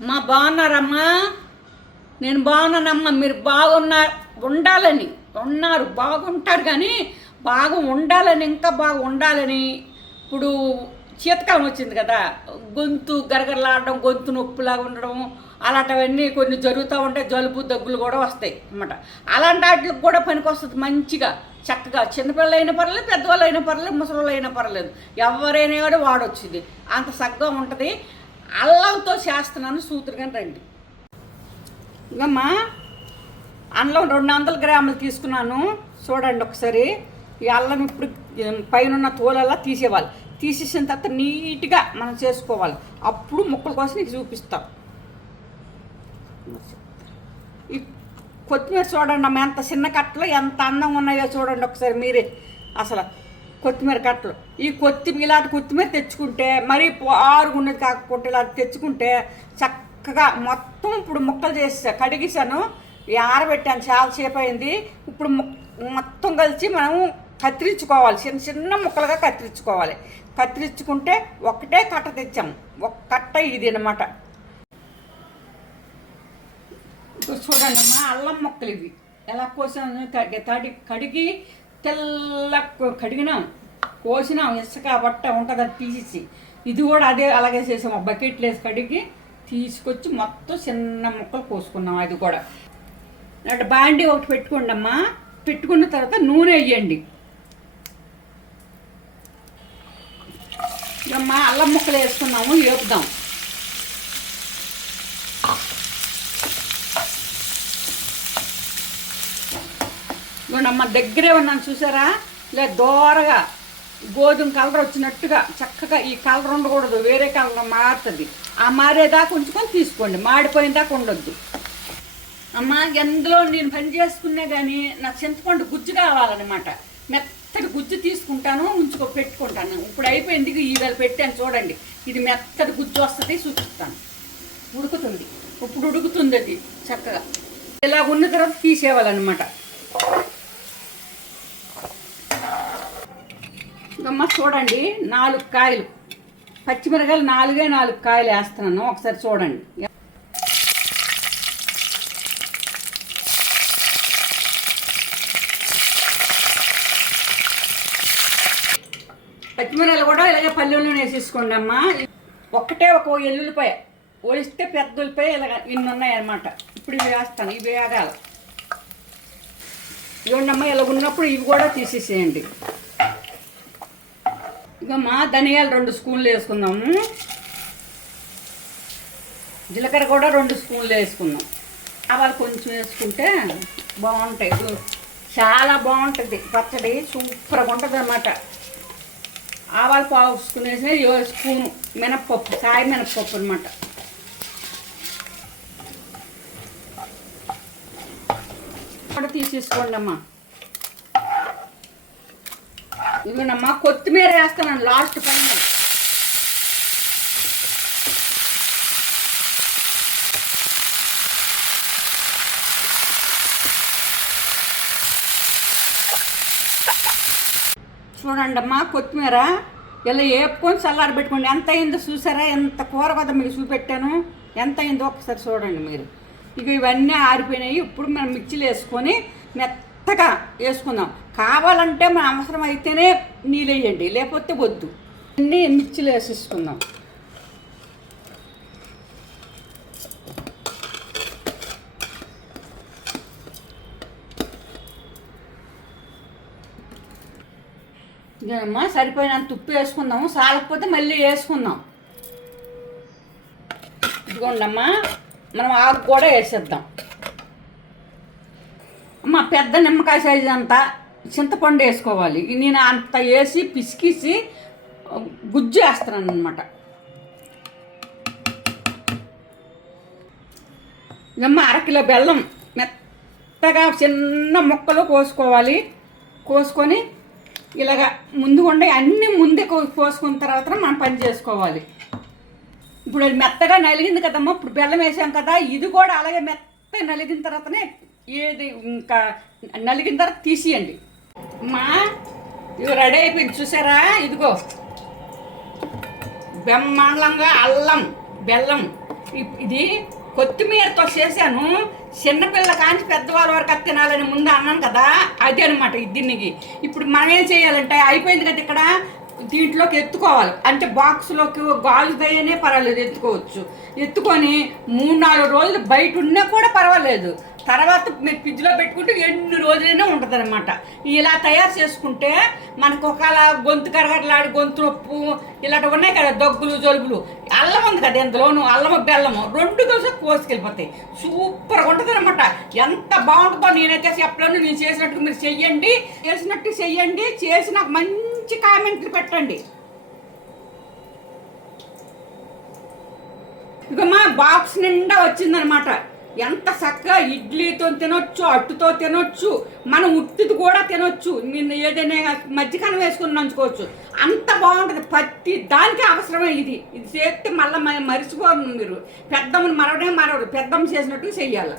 మా బాగున్నారమ్మా. నేను బాగున్నానమ్మా. మీరు బాగున్నా ఉండాలని. ఉన్నారు బాగుంటారు కానీ బాగా ఉండాలని ఇంకా బాగా ఉండాలని. ఇప్పుడు శీతకాలం వచ్చింది కదా. గొంతు గరగరలాడడం గొంతు నొప్పిలాగా ఉండడం అలాంటివన్నీ కొన్ని జరుగుతూ ఉంటాయి జలుబు దగ్గులు కూడా వస్తాయి అన్నమాట. అలాంటి వాటికి కూడా పనికొస్తుంది మంచిగా చక్కగా. చిన్నపిల్లలు అయినా పర్లేదు పెద్దవాళ్ళు అయినా పర్లేదు ముసలి అయినా పర్లేదు. ఎవరైనా కూడా వాడొచ్చింది. అంత చక్కగా ఉంటుంది. అల్లంతో చేస్తున్నాను సూత్రుగా రండి. ఇంకమ్మా అల్లం రెండు వందల గ్రాములు తీసుకున్నాను. చూడండి ఒకసారి ఈ అల్లం ఇప్పుడు పైన ఉన్న తోలలా తీసేవాలి తీసేసిన తర్వాత నీట్గా మనం చేసుకోవాలి. అప్పుడు ముక్కల కోసం నీకు చూపిస్తాం. ఈ కొత్తిమీర చూడండి అమ్మ ఎంత చిన్న కట్టలో ఎంత అందంగా ఉన్నాయో చూడండి ఒకసారి మీరే. అసలు కొత్తిమీర కట్టలు. ఈ కొత్తిమీర ఇలాంటి కొత్తిమీర తెచ్చుకుంటే మరీ ఆరుగున్నది కాకపోతే ఇలా తెచ్చుకుంటే చక్కగా మొత్తం ఇప్పుడు ముక్కలు చేసా కడిగేసాను ఆరబెట్టాను చాలా సేపు అయింది. ఇప్పుడు మొత్తం కలిసి మనము కత్తిరించుకోవాలి. చిన్న చిన్న ముక్కలుగా కత్తిరించుకోవాలి. కత్తిరించుకుంటే ఒకటే కట్ట తెచ్చాము. ఒక కట్ట ఇది అనమాట చూడండి అమ్మా అల్లం మొక్కలు ఇవి. ఎలా కోసం కడిగి తడి కడిగి తెల్ల కడిగినాం కోసినాం ఇసుక బట్ట ఉంటుంది అది తీసేసి. ఇది కూడా అదే అలాగే చేసాం. ఆ బకెట్లు వేసి కడిగి తీసుకొచ్చి మొత్తం చిన్న ముక్కలు కోసుకున్నాం అది కూడా. అంటే బాండి ఒకటి పెట్టుకోండి అమ్మా. పెట్టుకున్న తర్వాత నూనె వేయండి. అమ్మ అల్లం ముక్కలు వేసుకున్నాము వేపుదాం. అమ్మ దగ్గరే ఉన్నాను చూసారా? లే దోరగా గోధుమ కలర్ వచ్చినట్టుగా చక్కగా ఈ కలర్ ఉండకూడదు వేరే కలర్ మారుతుంది. ఆ మారేదాకా ఉంచుకొని తీసుకోండి మాడిపోయిన దాకా ఉండొద్దు. అమ్మ ఎందులో నేను పని చేసుకున్నా కానీ నాకు చింతపండు గుజ్జు కావాలన్నమాట. మెత్తటి గుజ్జు తీసుకుంటాను ఉంచుకో పెట్టుకుంటాను. ఇప్పుడు అయిపోయింది ఈవేళ పెట్టాను చూడండి. ఇది మెత్తటి గుజ్జు వస్తుంది చూపిస్తాను. ఉడుకుతుంది ఇప్పుడు ఉడుకుతుంది అది చక్కగా. ఇలా ఉన్న తర్వాత తీసేయాలన్నమాట అమ్మ చూడండి నాలుగు కాయలు. పచ్చిమిరకాయలు నాలుగే నాలుగు కాయలు వేస్తున్నాను. ఒకసారి చూడండి. పచ్చిమిరకాయలు కూడా ఇలాగే పల్లెల్లో వేసేసుకోండి అమ్మ. ఒక్కటే ఒక ఎల్లుల్లిపాయ. ఒలిస్తే పెద్ద ఉల్లిపాయ ఇలాగ ఇన్ని ఉన్నాయన్నమాట. ఇప్పుడు ఇవి వేస్తాను ఇవి వేగాలి ఇవ్వండి అమ్మ ఇలా ఉన్నప్పుడు ఇవి కూడా తీసేసేయండి. ఇక మా ధనియాలు రెండు స్పూన్లు వేసుకుందాము జీలకర్ర కూడా రెండు స్పూన్లు వేసుకుందాం. ఆవాలు కొంచెం వేసుకుంటే బాగుంటాయి. చాలా బాగుంటుంది. పచ్చడి సూపర్గా ఉంటుంది అన్నమాట. ఆవాలు పావు స్పూన్ వేసిన ఏ స్పూను మినప్పప్పు కాయ మినప్పప్పు అనమాట కూడా తీసేసుకోండి అమ్మా ఇదిగోనమ్మా కొత్తిమీర వేస్తాను లాస్ట్ పైన. చూడండి అమ్మా కొత్తిమీర. ఇలా వేపుకొని చల్లారి పెట్టుకోండి. ఎంత అయిందో చూసారా? ఎంత కూర కదా మీకు చూపెట్టాను. ఎంత అయిందో ఒకసారి చూడండి మీరు. ఇక ఇవన్నీ ఆరిపోయినాయి. ఇప్పుడు మనం మిక్సీలో వేసుకొని మెత్త మెత్తగా వేసుకుందాం. కావాలంటే మన అవసరం అయితేనే నీళ్ళు వేయండి లేకపోతే వద్దు. అన్నీ మిర్చిలు వేసేసుకుందాం. ఇదమ్మా సరిపోయినంత ఉప్పు వేసుకుందాము. సాలకపోతే మళ్ళీ వేసుకుందాం. ఇదిగోండమ్మా మనం ఆకు కూడా వేసేద్దాం. అమ్మ పెద్ద నిమ్మకాయ సైజు అంతా చింతపండు వేసుకోవాలి. నేను అంత వేసి పిసికిసి గుజ్జు వేస్తున్నాను అనమాట నిమ్మ అరకిలో బెల్లం మెత్తగా చిన్న ముక్కలు కోసుకోవాలి. కోసుకొని ఇలాగ ముందు ఉండే అన్నీ ముందే కోసుకున్న తర్వాత మనం పని చేసుకోవాలి. ఇప్పుడు అది మెత్తగా నలిగింది కదమ్మా ఇప్పుడు బెల్లం వేసాం కదా ఇది కూడా అలాగే మెత్తగా నలిగిన తర్వాతనే ఏది ఇంకా నలిగిన తర్వాత తీసియండి. అమ్మా ఇవి రెడీ అయిపోయింది చూసారా? ఇదిగో. బ్రహ్మాండంగా అల్లం బెల్లం. ఇది కొత్తిమీరతో చేశాను. చిన్నపిల్ల కాంచి పెద్దవాళ్ళ వరకు తినాలని ముందు అన్నాను కదా అదే అనమాట దీనికి. ఇప్పుడు మనం ఏం చేయాలంటే అయిపోయింది కదా ఇక్కడ దీంట్లోకి ఎత్తుకోవాలి. అంటే బాక్స్లోకి గాజు దయ్యనే పర్వాలేదు ఎత్తుకోవచ్చు. ఎత్తుకొని మూడు నాలుగు రోజులు బయట ఉన్నా కూడా పర్వాలేదు. తర్వాత మీరు ఫ్రిడ్జ్లో పెట్టుకుంటే ఎన్ని రోజులైనా ఉంటుంది అనమాట ఇలా తయారు చేసుకుంటే మనకు ఒకవేళ గొంతు కరగట్లాడి గొంతు నొప్పు ఇలాంటివి ఉన్నాయి కదా దగ్గులు జలుబులు అల్లం ఉంది కదా ఇందులోను అల్లము బెల్లము రెండు కలిసి కోసుకెళ్ళిపోతాయి. సూపర్గా ఉంటుంది అనమాట ఎంత బాగుంటుందో నేనైతే చెప్పలేను నేను చేసినట్టు మీరు చెయ్యండి చేసినట్టు చెయ్యండి చేసి నాకు మంచి కామెంట్లు పెట్టండి. ఇక మా బాక్స్ నిండా వచ్చిందనమాట ఎంత చక్కగా ఇడ్లీతో తినొచ్చు అట్టుతో తినొచ్చు మనం ఉట్టిది కూడా తినొచ్చు నిన్న ఏదైనా మధ్యకాలం వేసుకుని నంచుకోవచ్చు. అంత బాగుంటుంది. ప్రతి దానికి అవసరమే ఇది. ఇది చేస్తే మళ్ళీ మరిచిపోరు మీరు. పెద్దమ్మని మరవడే మరవరు. పెద్దమ్మ చేసినట్టు చెయ్యాలి.